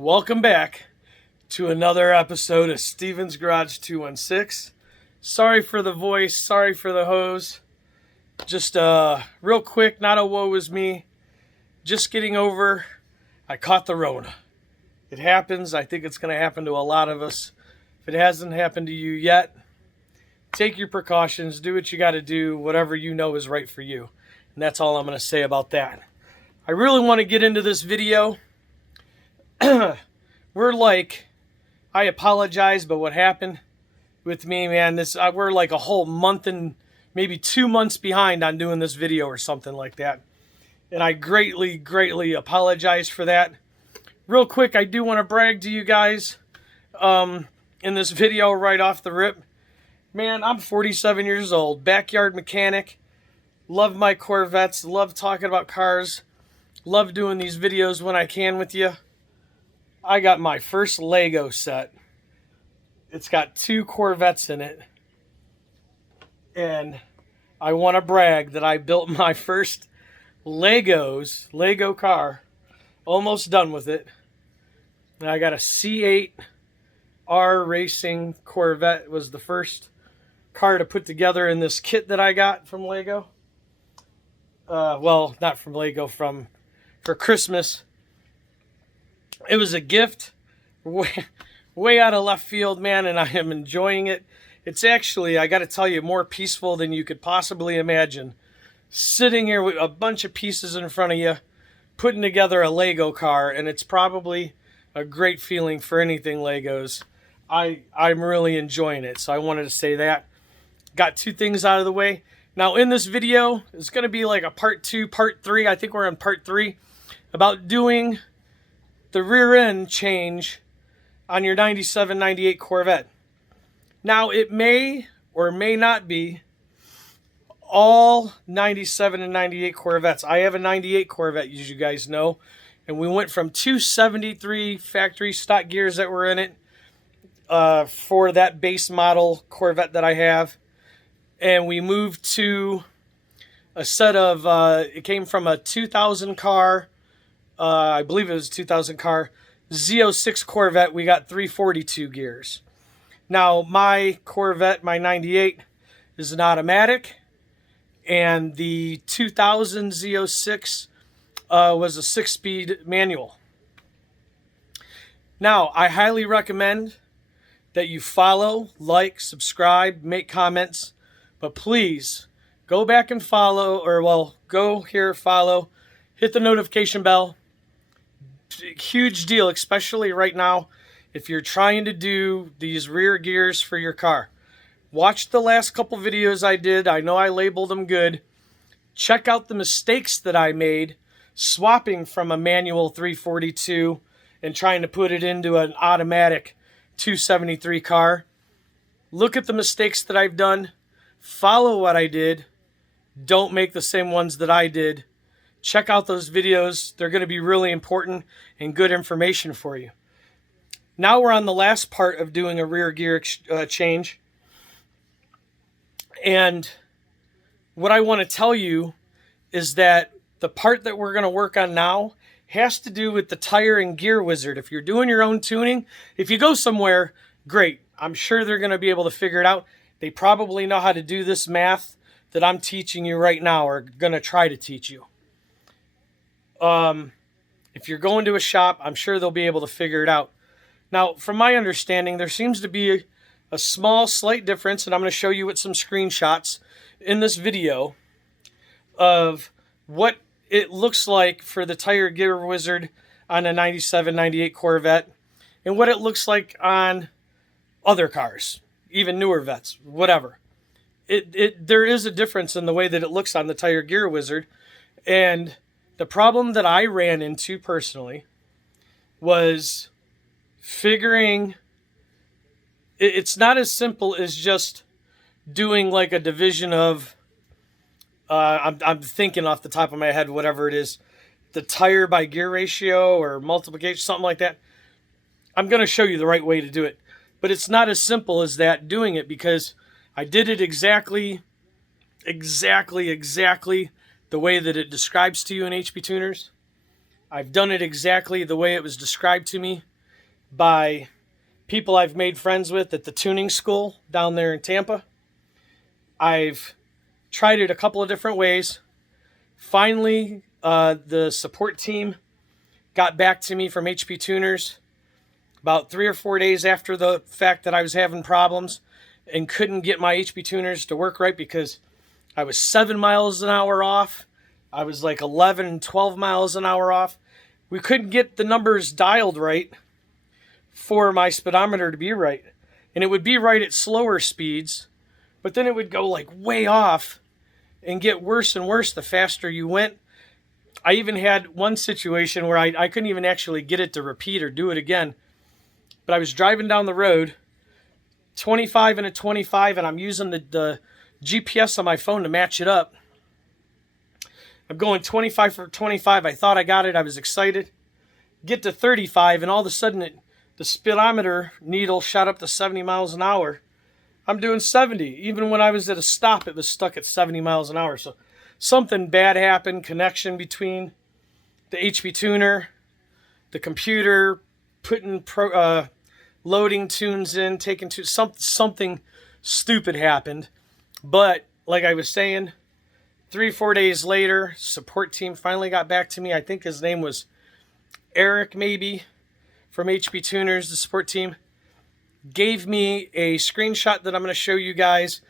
Welcome back to another episode of Steven's Garage 216. Sorry for the voice, sorry for the hose. Just real quick, not a woe is me. Just getting over, I caught the Rona. It happens. I think it's going to happen to a lot of us. If it hasn't happened to you yet, take your precautions, do what you got to do, whatever you know is right for you. And that's all I'm going to say about that. I really want to get into this video. I apologize, but what happened with me, man, we're like a whole month and maybe 2 months behind on doing this video or something like that. And I greatly apologize for that. Real quick, I do want to brag to you guys in this video right off the rip. Man, I'm 47 years old, backyard mechanic, love my Corvettes, love talking about cars, love doing these videos when I can with you. I got my first Lego set. It's got 2 Corvettes in it. And I want to brag that I built my first Lego car. Almost done with it. And I got a C8 R Racing Corvette. It was the first car to put together in this kit that I got from Lego. Well, not from Lego, for Christmas. It was a gift, way out of left field, man, and I am enjoying it. It's actually, I got to tell you, more peaceful than you could possibly imagine. Sitting here with a bunch of pieces in front of you, putting together a Lego car, and it's probably a great feeling for anything Legos. I'm really enjoying it, so I wanted to say that. Got 2 things out of the way. Now, in this video, it's going to be like a part 2, part 3. I think we're on part 3, about doing the rear end change on your 97, 98 Corvette. Now, it may or may not be all 97 and 98 Corvettes. I have a 98 Corvette, as you guys know, and we went from 273 factory stock gears that were in it for that base model Corvette that I have, and we moved to a set of, it came from a 2000 car, I believe it was a 2000 car, Z06 Corvette. We got 342 gears. Now, my Corvette, my 98, is an automatic, and the 2000 Z06 was a 6-speed manual. Now, I highly recommend that you follow, like, subscribe, make comments, but please go back and follow, or well, go here, follow, hit the notification bell. Huge deal, especially right now if you're trying to do these rear gears for your car. Watch the last couple videos I did. I know I labeled them good. Check out the mistakes that I made swapping from a manual 342 and trying to put it into an automatic 273 car. Look at the mistakes that I've done. Follow what I did. Don't make the same ones that I did. Check out those videos. They're going to be really important and good information for you. Now we're on the last part of doing a rear gear change. And what I want to tell you is that the part that we're going to work on now has to do with the tire and gear wizard. If you're doing your own tuning, if you go somewhere, great. I'm sure they're going to be able to figure it out. They probably know how to do this math that I'm teaching you right now, or going to try to teach you. If you're going to a shop, I'm sure they'll be able to figure it out. Now, from my understanding, there seems to be a small, slight difference, and I'm going to show you with some screenshots in this video of what it looks like for the tire gear wizard on a 97, 98 Corvette, and what it looks like on other cars, even newer Vettes, whatever. There is a difference in the way that it looks on the tire gear wizard, and the problem that I ran into personally was figuring it's not as simple as just doing like a division of, I'm thinking off the top of my head, whatever it is, the tire by gear ratio or multiplication, something like that. I'm going to show you the right way to do it. But it's not as simple as that doing it, because I did it exactly the way that it describes to you in HP Tuners. I've done it exactly the way it was described to me by people I've made friends with at the tuning school down there in Tampa. I've tried it a couple of different ways. Finally, the support team got back to me from HP Tuners about 3 or 4 days after the fact that I was having problems and couldn't get my HP Tuners to work right because I was 7 miles an hour off. I was like 11 and 12 miles an hour off. We couldn't get the numbers dialed right for my speedometer to be right. And it would be right at slower speeds, but then it would go like way off and get worse and worse the faster you went. I even had one situation where I couldn't even actually get it to repeat or do it again. But I was driving down the road, 25 and a 25, and I'm using the GPS on my phone to match it up. I'm going 25 for 25. I thought I got it. I was excited. Get to 35, and all of a sudden the speedometer needle shot up to 70 miles an hour. I'm doing 70. Even when I was at a stop, it was stuck at 70 miles an hour. So something bad happened, connection between the HP tuner, the computer, putting loading tunes in, taking tunes, something stupid happened. But like I was saying, 3-4 days later, support team finally got back to me. I think his name was Eric, maybe, from HP Tuners, the support team. Gave me a screenshot that I'm going to show you guys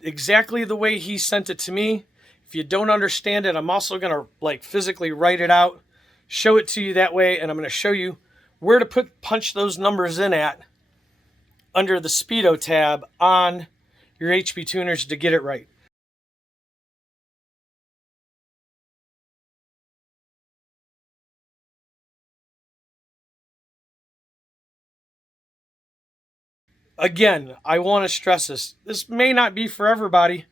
exactly the way he sent it to me. If you don't understand it, I'm also going to like physically write it out, show it to you that way, and I'm going to show you where to punch those numbers in at under the speedo tab on your HP Tuners to get it right. Again, I want to stress this. This may not be for everybody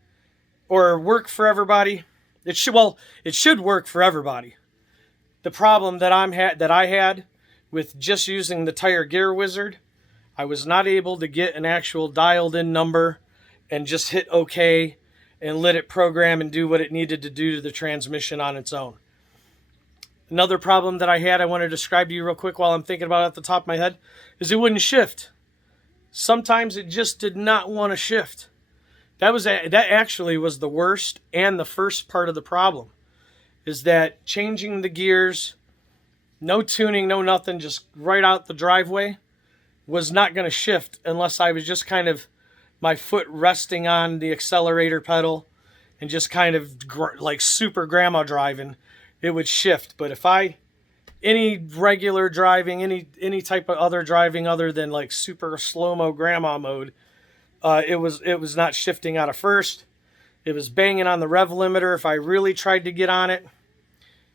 or work for everybody. It should work for everybody. The problem that I had with just using the Tire Gear Wizard, I was not able to get an actual dialed in number and just hit OK and let it program and do what it needed to do to the transmission on its own. Another problem that I had, I want to describe to you real quick while I'm thinking about it at the top of my head, is it wouldn't shift. Sometimes it just did not want to shift. That actually was the worst and the first part of the problem, is that changing the gears, no tuning, no nothing, just right out the driveway, was not going to shift unless I was just kind of my foot resting on the accelerator pedal and just kind of like super grandma driving, it would shift. But if any regular driving, any type of other driving other than like super slow-mo grandma mode, it was not shifting out of first. It was banging on the rev limiter if I really tried to get on it.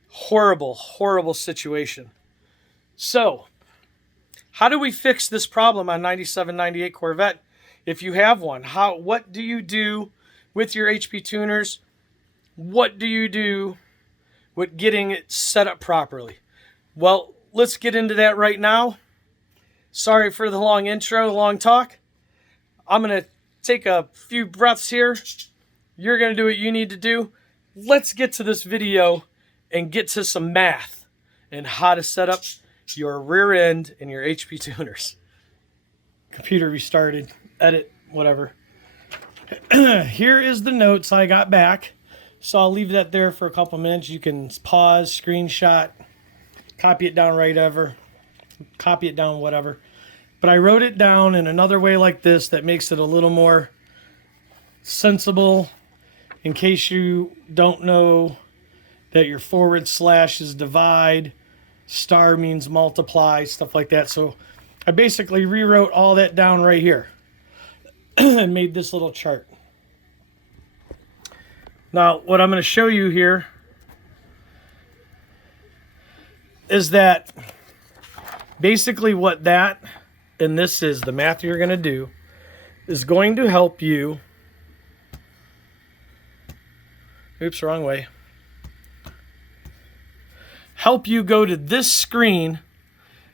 Horrible, horrible situation. So, how do we fix this problem on 97, 98 Corvette if you have one? What do you do with your HP tuners? What do you do with getting it set up properly? Well, let's get into that right now. Sorry for the long intro, long talk. I'm going to take a few breaths here. You're going to do what you need to do. Let's get to this video and get to some math and how to set up your rear end and your HP tuners. Computer restarted, edit, whatever. Here is the notes I got back. So I'll leave that there for a couple minutes. You can pause, screenshot, copy it down copy it down, whatever. But I wrote it down in another way like this that makes it a little more sensible in case you don't know that your forward slash is divide, star means multiply, stuff like that. So I basically rewrote all that down right here and made this little chart. Now, what I'm going to show you here is that basically what that, and this is the math you're going to do, is going to help you. Oops, wrong way. Help you go to this screen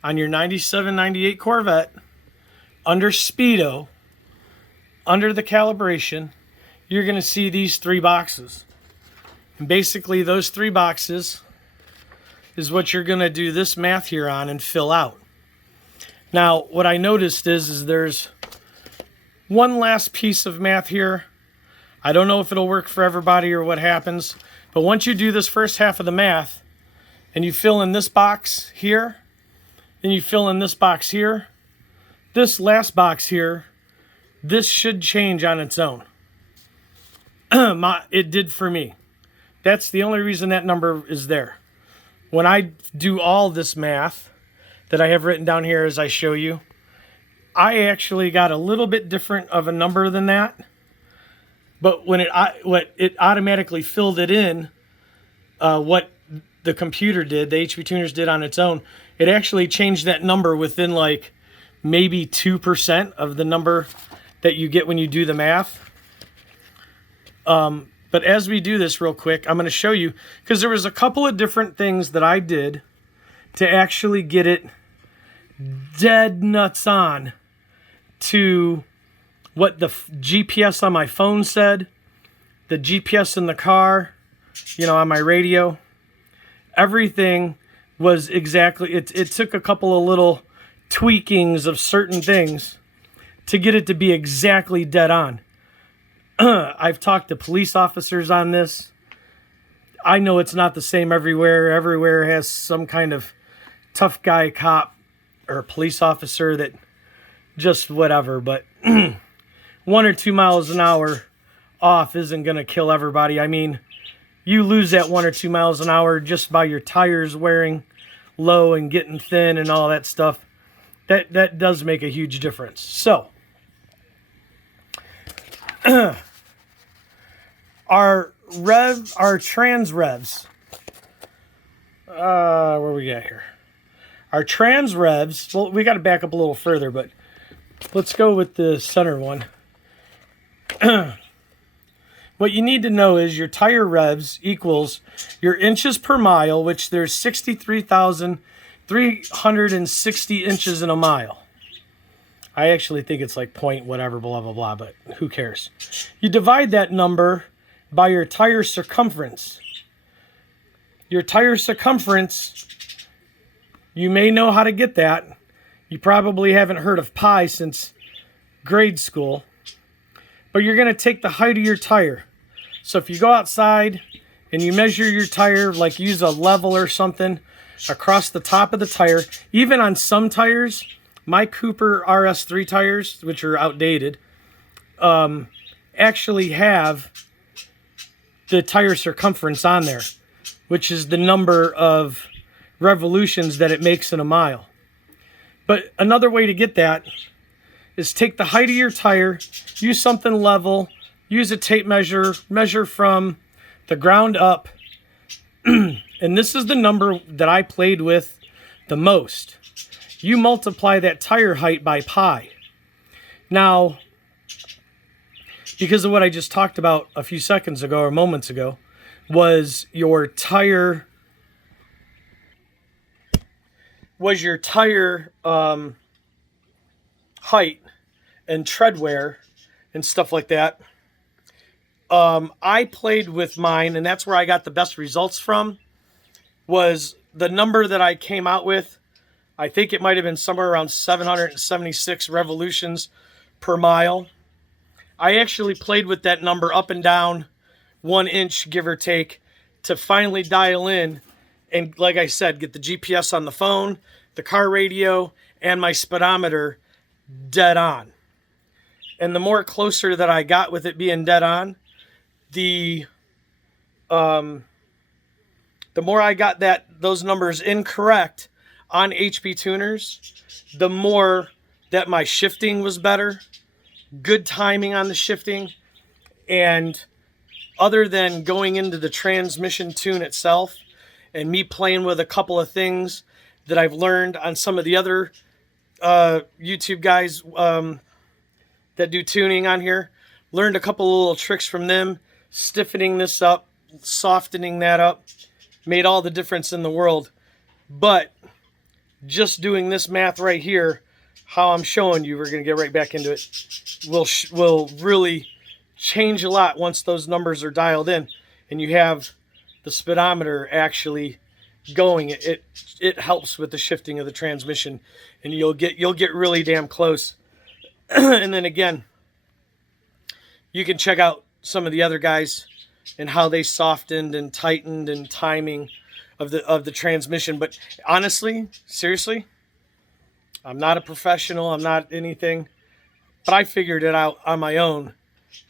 on your 97, 98 Corvette under speedo, under the calibration. You're going to see these 3 boxes. And basically those 3 boxes is what you're going to do this math here on and fill out. Now, what I noticed is there's one last piece of math here. I don't know if it'll work for everybody or what happens, but once you do this first half of the math and you fill in this box here, then you fill in this box here, this last box here, this should change on its own. It did for me. That's the only reason that number is there. When I do all this math that I have written down here as I show you, I actually got a little bit different of a number than that. But when it automatically filled it in, what the computer did, the HP Tuners did on its own, it actually changed that number within like maybe 2% of the number that you get when you do the math. But as we do this real quick, I'm going to show you, because there was a couple of different things that I did to actually get it dead nuts on to what the GPS on my phone said, the GPS in the car, you know, on my radio. Everything was exactly, it took a couple of little tweakings of certain things to get it to be exactly dead on. I've talked to police officers on this. I know it's not the same everywhere. Everywhere has some kind of tough guy cop or police officer that just whatever. But 1 or 2 miles an hour off isn't going to kill everybody. I mean, you lose that 1 or 2 miles an hour just by your tires wearing low and getting thin and all that stuff. That does make a huge difference. So, our trans revs, where we got here? Our trans revs, well, we got to back up a little further, but let's go with the center one. What you need to know is your tire revs equals your inches per mile, which there's 63,360 inches in a mile. I actually think it's like point whatever, blah, blah, blah, but who cares? You divide that number by your tire circumference. Your tire circumference, you may know how to get that. You probably haven't heard of pi since grade school. But you're going to take the height of your tire. So if you go outside and you measure your tire, like use a level or something across the top of the tire, even on some tires, my Cooper RS3 tires, which are outdated, actually have the tire circumference on there, which is the number of revolutions that it makes in a mile. But another way to get that is take the height of your tire, use something level, use a tape measure, measure from the ground up, and this is the number that I played with the most. You multiply that tire height by pi. Now, because of what I just talked about a few seconds ago or moments ago, was your tire height and tread wear and stuff like that. I played with mine, and that's where I got the best results from, was the number that I came out with. I think it might have been somewhere around 776 revolutions per mile. I actually played with that number up and down 1 inch, give or take, to finally dial in and, like I said, get the GPS on the phone, the car radio, and my speedometer dead on. And the more closer that I got with it being dead on, the more I got those numbers incorrect on HP Tuners, the more that my shifting was better, good timing on the shifting, and other than going into the transmission tune itself and me playing with a couple of things that I've learned on some of the other YouTube guys that do tuning on here, learned a couple of little tricks from them, stiffening this up, softening that up, made all the difference in the world. But just doing this math right here, how I'm showing you, we're going to get right back into it, will really change a lot once those numbers are dialed in and you have the speedometer actually going, it helps with the shifting of the transmission, and you'll get really damn close. And then again, you can check out some of the other guys and how they softened and tightened and timing of the transmission. But honestly, seriously, I'm not a professional, I'm not anything, but I figured it out on my own,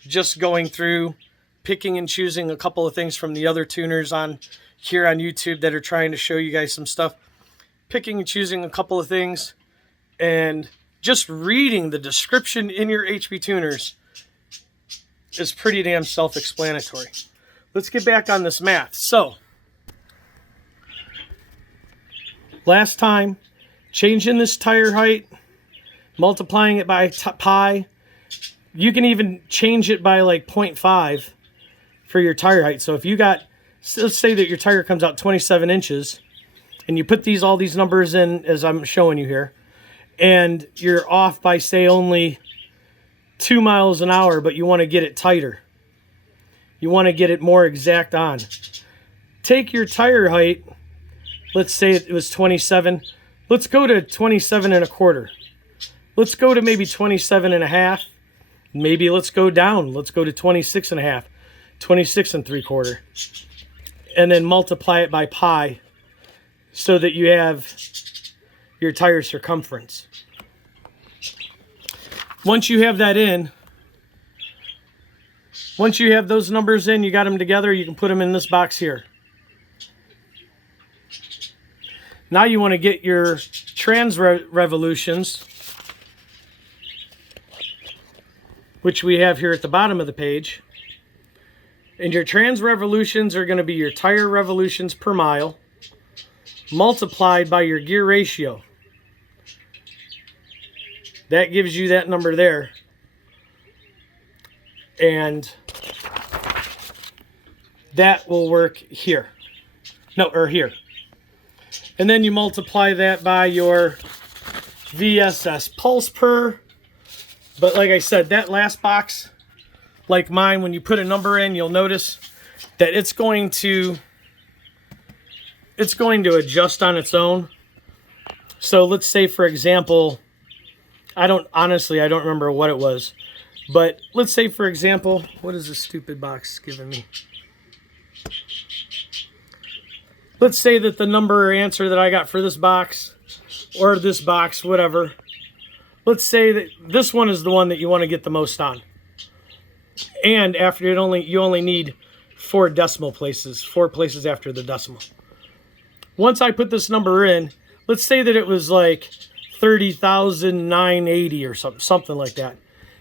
just going through, picking and choosing a couple of things from the other tuners on here on YouTube that are trying to show you guys some stuff, picking and choosing a couple of things, and just reading the description in your HP tuners is pretty damn self-explanatory. Let's get back on this math. So, last time, changing this tire height, multiplying it by pi, you can even change it by like 0.5 for your tire height. So if you got, let's say that your tire comes out 27 inches, and you put all these numbers in as I'm showing you here, and you're off by, say, only 2 miles an hour, but you want to get it tighter. You want to get it more exact on. Take your tire height, let's say it was 27. Let's go to 27 and a quarter. Let's go to maybe 27 and a half. Maybe let's go down. Let's go to 26 and a half, 26 and 3/4. And then multiply it by pi so that you have your tire circumference. Once you have that in, once you have those numbers in, you got them together, you can put them in this box here. Now you want to get your trans revolutions, which we have here at the bottom of the page. And your trans revolutions are going to be your tire revolutions per mile multiplied by your gear ratio. That gives you that number there. And that will work here. No, or here. And then you multiply that by your VSS pulse per. But like I said, that last box, like mine, when you put a number in, you'll notice that it's going to adjust on its own. So let's say, for example, I don't remember what it was, but let's say, for example, what is this stupid box giving me? Let's say that the number or answer that I got for this box, or this box, whatever, let's say that this one is the one that you want to get the most on. And after you only need 4 decimal places, 4 places after the decimal. Once I put this number in, let's say that it was like 30,980 or something like that.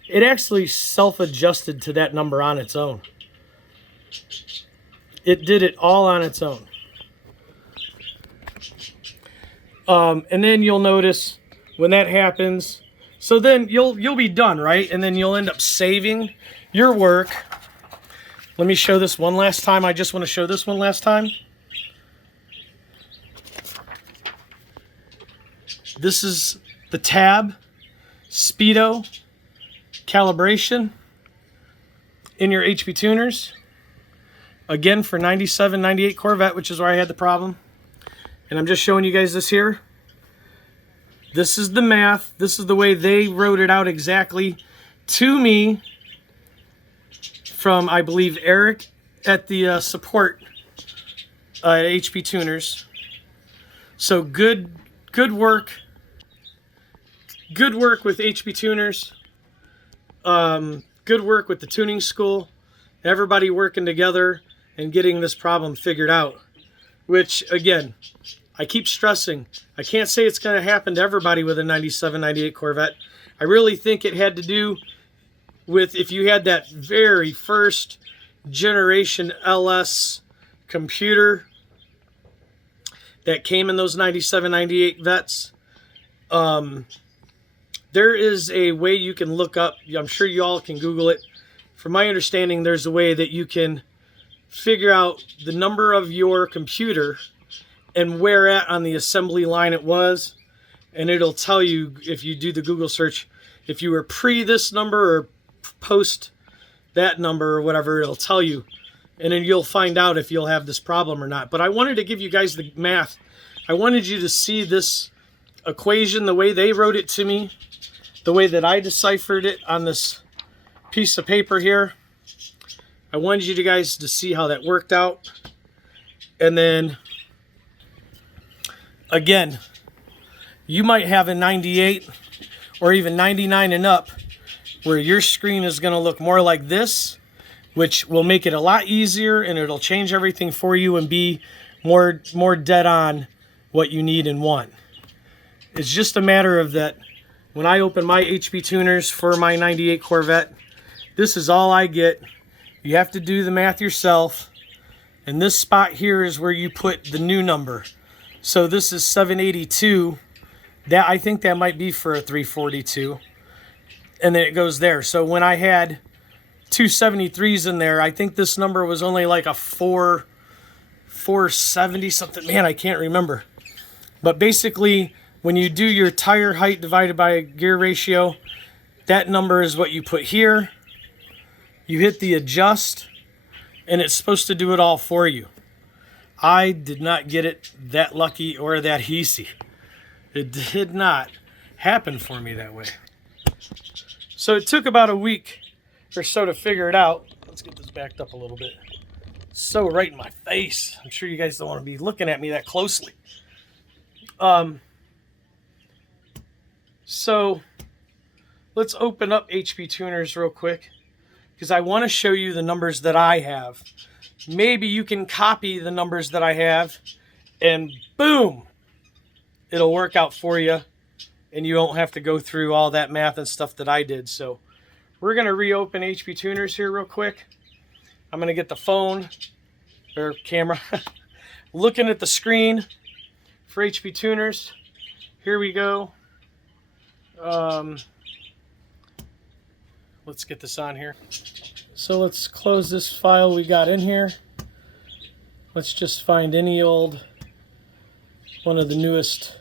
It actually self-adjusted to that number on its own. It did it all on its own. And then you'll notice when that happens, so then you'll be done, right? And then you'll end up saving your work. Let me show this one last time. I just want to show this one last time. This is the tab, speedo, calibration in your HP tuners. Again, for 97, 98 Corvette, which is where I had the problem. And I'm just showing you guys this here. This is the math. This is the way they wrote it out exactly to me from, I believe, Eric at the support at HP Tuners. So good work. Good work with HP Tuners. Good work with the tuning school. Everybody working together and getting this problem figured out. Which, again, I keep stressing, I can't say it's going to happen to everybody with a 97, 98 Corvette. I really think it had to do with if you had that very first generation LS computer that came in those 97, 98 Vettes. There is a way you can look up, I'm sure you all can Google it. From my understanding, there's a way that you can figure out the number of your computer and where at on the assembly line it was, and it'll tell you, if you do the Google search, if you were pre this number or post that number or whatever, it'll tell you and then you'll find out if you'll have this problem or not. But I wanted to give you guys the math. I wanted you to see this equation the way they wrote it to me, the way that I deciphered it on this piece of paper here. I wanted you guys to see how that worked out. And then, again, you might have a 98 or even 99 and up where your screen is going to look more like this, which will make it a lot easier, and it'll change everything for you and be more dead on what you need and want. It's just a matter of that when I open my HP tuners for my 98 Corvette, this is all I get. You have to do the math yourself. And this spot here is where you put the new number. So this is 782. That, I think that might be for a 342. And then it goes there. So when I had 273s in there, I think this number was only like a 470 something. Man, I can't remember. But basically, when you do your tire height divided by gear ratio, that number is what you put here. You hit the adjust, and it's supposed to do it all for you. I did not get it that lucky or that easy. It did not happen for me that way. So it took about a week or so to figure it out. Let's get this backed up a little bit. So right in my face. I'm sure you guys don't want to be looking at me that closely. So let's open up HP Tuners real quick, because I want to show you the numbers that I have. Maybe you can copy the numbers that I have, and boom, it'll work out for you, and you won't have to go through all that math and stuff that I did. So we're going to reopen HP Tuners here real quick. I'm going to get the phone or camera looking at the screen for HP Tuners. Here we go. Let's get this on here. So let's close this file we got in here. Let's just find any old one of the newest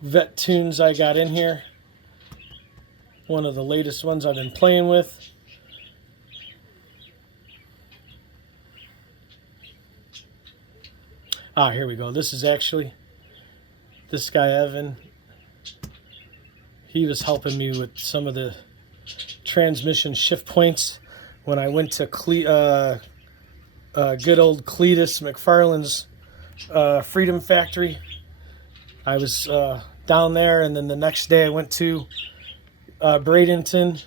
Vet tunes I got in here. One of the latest ones I've been playing with. Ah, here we go. This is actually this guy, Evan. He was helping me with some of the transmission shift points when I went to good old Cletus McFarland's Freedom Factory. I was down there, and then the next day I went to Bradenton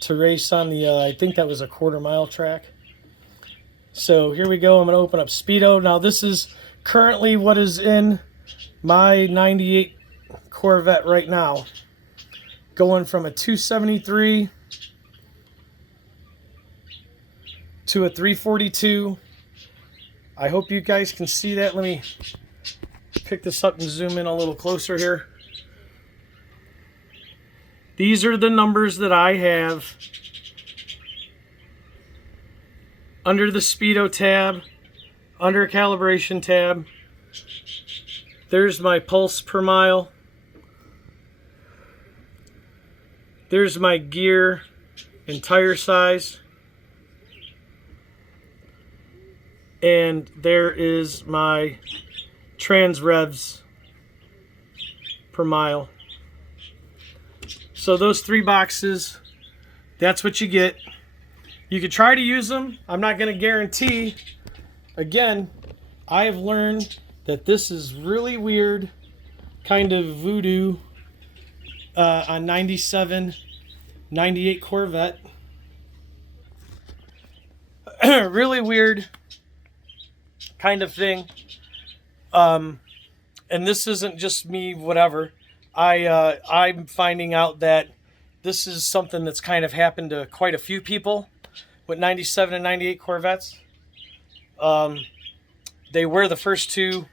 to race on the, I think that was a quarter-mile track. So here we go. I'm going to open up Speedo. Now this is currently what is in my 98 Corvette right now. Going from a 273 to a 342. I hope you guys can see that. Let me pick this up and zoom in a little closer here. These are the numbers that I have under the speedo tab, under calibration tab. There's my pulse per mile. There's my gear and tire size. And there is my trans revs per mile. So those 3 boxes, that's what you get. You could try to use them. I'm not going to guarantee. Again, I have learned that this is really weird kind of voodoo on 97, 98 Corvette. Really weird kind of thing. And this isn't just me, whatever. I'm finding out that this is something that's kind of happened to quite a few people with 97 and 98 Corvettes. They were the first two,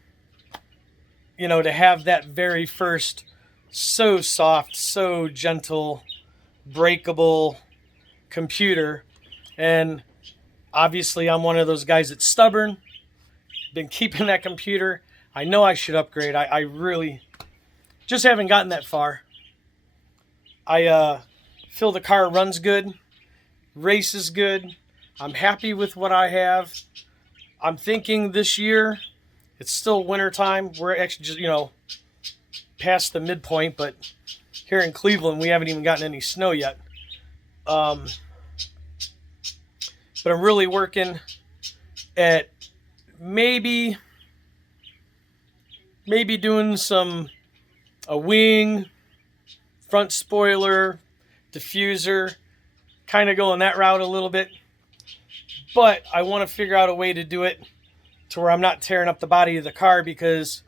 to have that very first so soft, so gentle, breakable computer. And obviously I'm one of those guys that's stubborn. Been keeping that computer. I know I should upgrade. I really just haven't gotten that far. I feel the car runs good, races good. I'm happy with what I have. I'm thinking this year, it's still winter time. We're actually just, past the midpoint, but here in Cleveland, we haven't even gotten any snow yet. But I'm really working at maybe doing a wing, front spoiler, diffuser, kind of going that route a little bit. But I want to figure out a way to do it to where I'm not tearing up the body of the car, because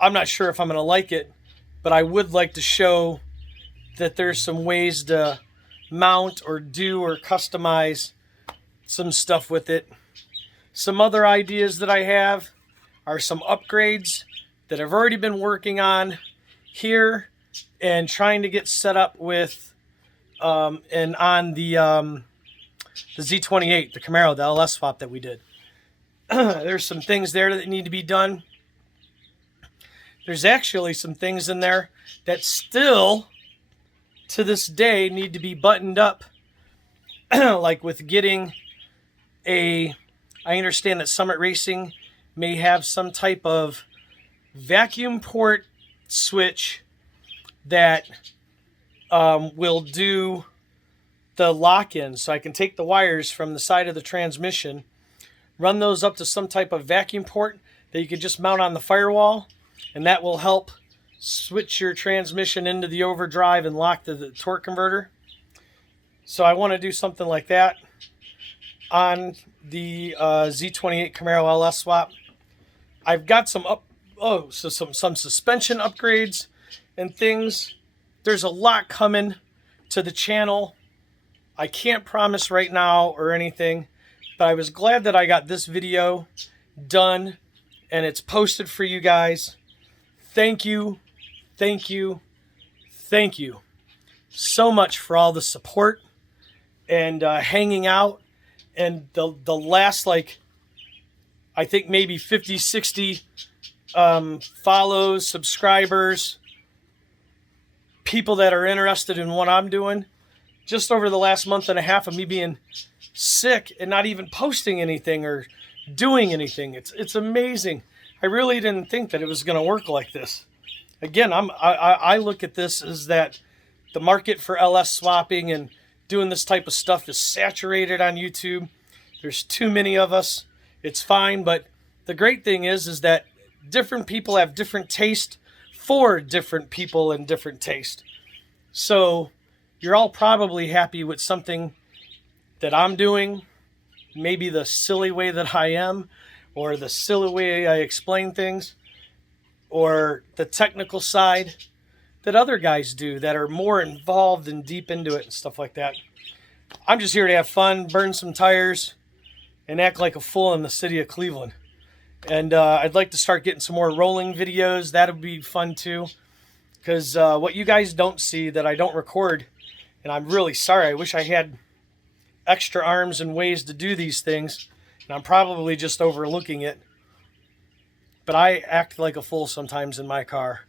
I'm not sure if I'm going to like it, but I would like to show that there's some ways to mount or do or customize some stuff with it. Some other ideas that I have are some upgrades that I've already been working on here and trying to get set up with and on the Z28, the Camaro, the LS swap that we did. There's some things there that need to be done. There's actually some things in there that still, to this day, need to be buttoned up. Like with getting I understand that Summit Racing may have some type of vacuum port switch that will do the lock-in. So I can take the wires from the side of the transmission, run those up to some type of vacuum port that you can just mount on the firewall, and that will help switch your transmission into the overdrive and lock the torque converter. So I want to do something like that on the Z28 Camaro LS swap. I've got some suspension upgrades and things. There's a lot coming to the channel. I can't promise right now or anything, but I was glad that I got this video done and it's posted for you guys. Thank you, thank you, thank you so much for all the support and hanging out. And the last, I think maybe 50, 60 follows, subscribers, people that are interested in what I'm doing. Just over the last month and a half of me being sick and not even posting anything or doing anything, it's amazing. I really didn't think that it was going to work like this. Again, I look at this as that the market for LS swapping and doing this type of stuff is saturated on YouTube. There's too many of us. It's fine, but the great thing is that different people have different taste for different people and different taste. So you're all probably happy with something that I'm doing, maybe the silly way that I am, or the silly way I explain things, or the technical side that other guys do that are more involved and deep into it and stuff like that. I'm just here to have fun, burn some tires, and act like a fool in the city of Cleveland. And I'd like to start getting some more rolling videos. That would be fun too. Because what you guys don't see that I don't record, and I'm really sorry, I wish I had extra arms and ways to do these things, and I'm probably just overlooking it. But I act like a fool sometimes in my car,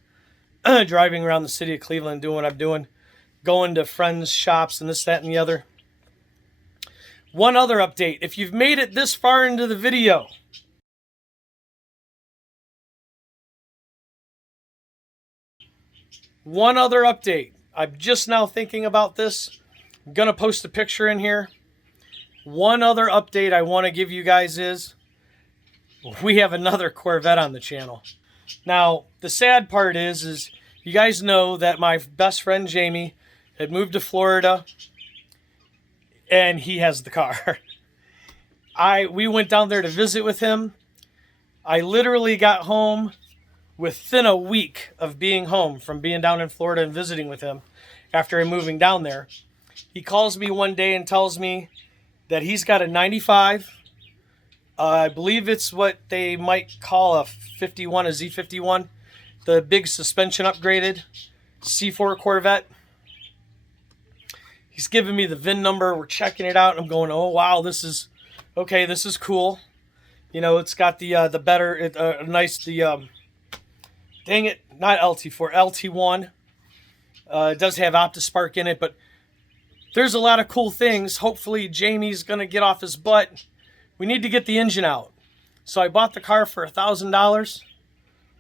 driving around the city of Cleveland, doing what I'm doing, going to friends' shops and this, that, and the other. One other update. If you've made it this far into the video, one other update. I'm just now thinking about this. I'm going to post a picture in here. One other update I want to give you guys is we have another Corvette on the channel. Now, the sad part is you guys know that my best friend Jamie had moved to Florida and he has the car. We went down there to visit with him. I literally got home within a week of being home from being down in Florida and visiting with him after him moving down there. He calls me one day and tells me that he's got a 95. I believe it's what they might call a 51, a Z51. The big suspension upgraded C4 Corvette. He's giving me the VIN number. We're checking it out. And I'm going, oh, wow, this is okay. This is cool. You know, it's got the better, dang it, not LT4, LT1. It does have OptiSpark in it, but there's a lot of cool things. Hopefully Jamie's going to get off his butt. We need to get the engine out. So I bought the car for $1,000.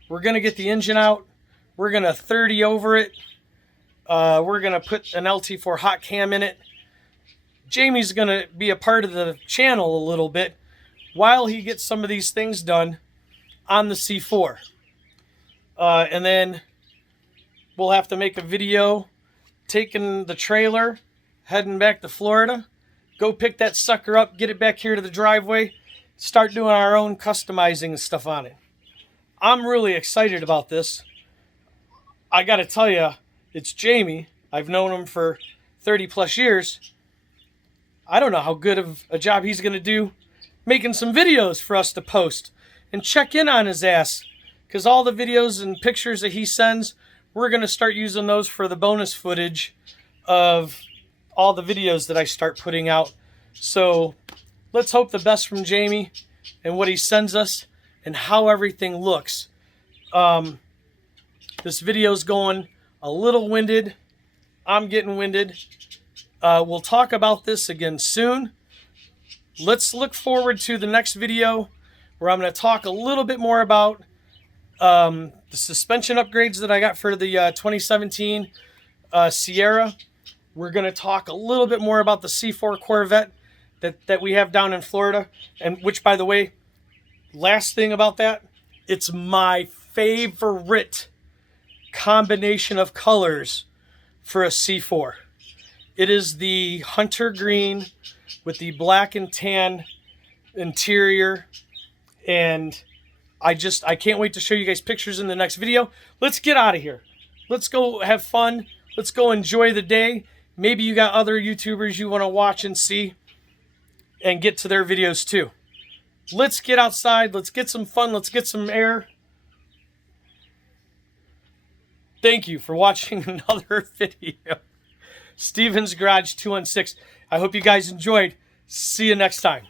We're going to get the engine out. We're going to 30 over it. We're going to put an LT4 hot cam in it. Jamie's going to be a part of the channel a little bit while he gets some of these things done on the C4. And then we'll have to make a video taking the trailer, heading back to Florida, go pick that sucker up, get it back here to the driveway, start doing our own customizing and stuff on it. I'm really excited about this. I got to tell you, it's Jamie. I've known him for 30 plus years. I don't know how good of a job he's going to do making some videos for us to post and check in on his ass. Because all the videos and pictures that he sends, we're going to start using those for the bonus footage of all the videos that I start putting out. So let's hope the best from Jamie and what he sends us and how everything looks. This video's going a little winded. I'm getting winded. We'll talk about this again soon. Let's look forward to the next video where I'm going to talk a little bit more about the suspension upgrades that I got for the 2017 Sierra. We're going to talk a little bit more about the C4 Corvette that we have down in Florida. And which, by the way, last thing about that, it's my favorite combination of colors for a C4. It is the hunter green with the black and tan interior, and I can't wait to show you guys pictures in the next video. Let's get out of here. Let's go have fun. Let's go enjoy the day. Maybe you got other YouTubers you want to watch and see and get to their videos too. Let's get outside. Let's get some fun. Let's get some air. Thank you for watching another video. Steven's Garage 216. I hope you guys enjoyed. See you next time.